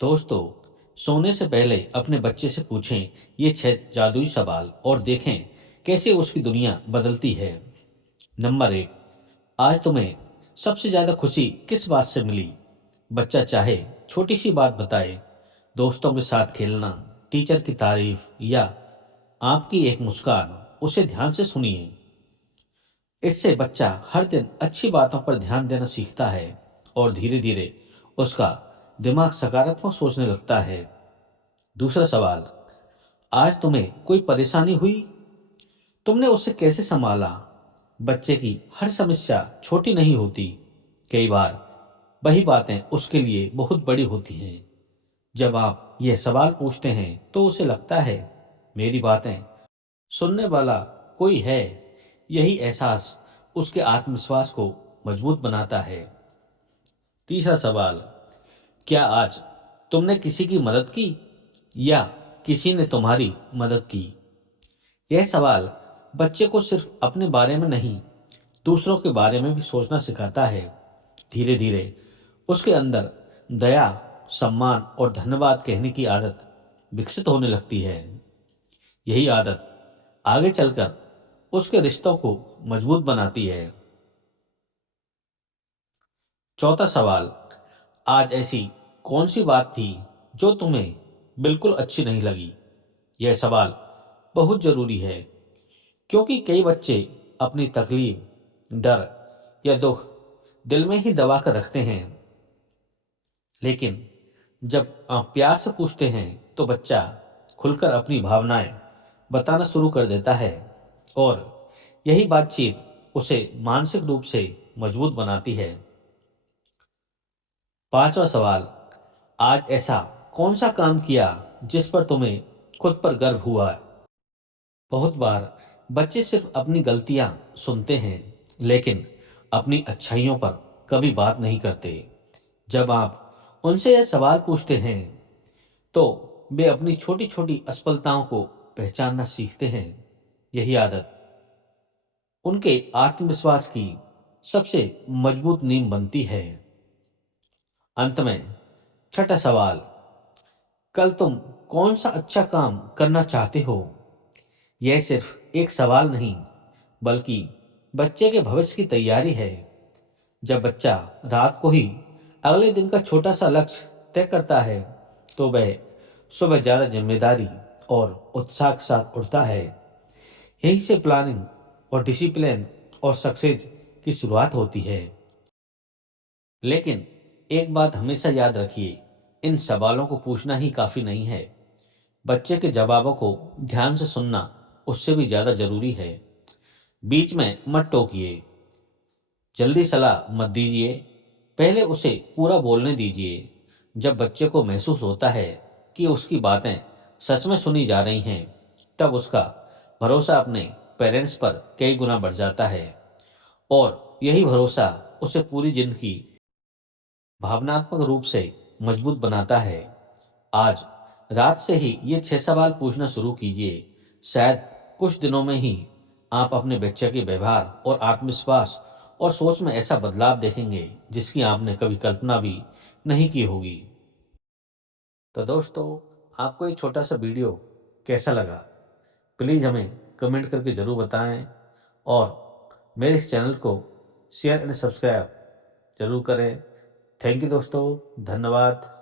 दोस्तों, सोने से पहले अपने बच्चे से पूछें ये 6 जादुई सवाल और देखें कैसे उसकी दुनिया बदलती है। नंबर 1, आज तुम्हें सबसे ज्यादा खुशी किस बात से मिली? बच्चा चाहे छोटी सी बात बताए, दोस्तों के साथ खेलना, टीचर की तारीफ या आपकी एक मुस्कान। उसे ध्यान से सुनिए। इससे बच्चा हर दिन अच्छी बातों पर ध्यान देना सीखता है और धीरे धीरे उसका दिमाग सकारात्मक सोचने लगता है। दूसरा सवाल, आज तुम्हें कोई परेशानी हुई? तुमने उसे कैसे संभाला? बच्चे की हर समस्या छोटी नहीं होती। कई बार वही बातें उसके लिए बहुत बड़ी होती हैं। जब आप यह सवाल पूछते हैं तो उसे लगता है मेरी बातें सुनने वाला कोई है। यही एहसास उसके आत्मविश्वास को मजबूत बनाता है। तीसरा सवाल, क्या आज तुमने किसी की मदद की या किसी ने तुम्हारी मदद की? यह सवाल बच्चे को सिर्फ अपने बारे में नहीं, दूसरों के बारे में भी सोचना सिखाता है। धीरे धीरे उसके अंदर दया, सम्मान और धन्यवाद कहने की आदत विकसित होने लगती है। यही आदत आगे चलकर उसके रिश्तों को मजबूत बनाती है। चौथा सवाल, आज ऐसी कौन सी बात थी जो तुम्हें बिल्कुल अच्छी नहीं लगी? यह सवाल बहुत जरूरी है, क्योंकि कई बच्चे अपनी तकलीफ, डर या दुख दिल में ही दबा कर रखते हैं। लेकिन जब आप प्यार से पूछते हैं तो बच्चा खुलकर अपनी भावनाएं बताना शुरू कर देता है और यही बातचीत उसे मानसिक रूप से मजबूत बनाती है। पांचवा सवाल, आज ऐसा कौन सा काम किया जिस पर तुम्हें खुद पर गर्व हुआ? बहुत बार बच्चे सिर्फ अपनी गलतियां सुनते हैं, लेकिन अपनी अच्छाइयों पर कभी बात नहीं करते। जब आप उनसे यह सवाल पूछते हैं तो वे अपनी छोटी छोटी असफलताओं को पहचानना सीखते हैं। यही आदत उनके आत्मविश्वास की सबसे मजबूत नींव बनती है। अंत में छठा सवाल, कल तुम कौन सा अच्छा काम करना चाहते हो? यह सिर्फ एक सवाल नहीं, बल्कि बच्चे के भविष्य की तैयारी है। जब बच्चा रात को ही अगले दिन का छोटा सा लक्ष्य तय करता है तो वह सुबह ज्यादा जिम्मेदारी और उत्साह के साथ उठता है। यहीं से प्लानिंग और डिसिप्लिन और सक्सेस की शुरुआत होती है। लेकिन एक बात हमेशा याद रखिए, इन सवालों को पूछना ही काफी नहीं है। बच्चे के जवाबों को ध्यान से सुनना उससे भी ज्यादा जरूरी है। बीच में मत टोकिए, जल्दी सलाह मत दीजिए, पहले उसे पूरा बोलने दीजिए। जब बच्चे को महसूस होता है कि उसकी बातें सच में सुनी जा रही हैं, तब उसका भरोसा अपने पेरेंट्स पर कई गुना बढ़ जाता है और यही भरोसा उसे पूरी जिंदगी भावनात्मक रूप से मजबूत बनाता है। आज रात से ही ये 6 सवाल पूछना शुरू कीजिए। शायद कुछ दिनों में ही आप अपने बच्चे के व्यवहार और आत्मविश्वास और सोच में ऐसा बदलाव देखेंगे जिसकी आपने कभी कल्पना भी नहीं की होगी। तो दोस्तों, आपको ये छोटा सा वीडियो कैसा लगा? प्लीज़ हमें कमेंट करके ज़रूर बताएं और मेरे इस चैनल को शेयर एंड सब्सक्राइब ज़रूर करें। थैंक यू दोस्तों, धन्यवाद।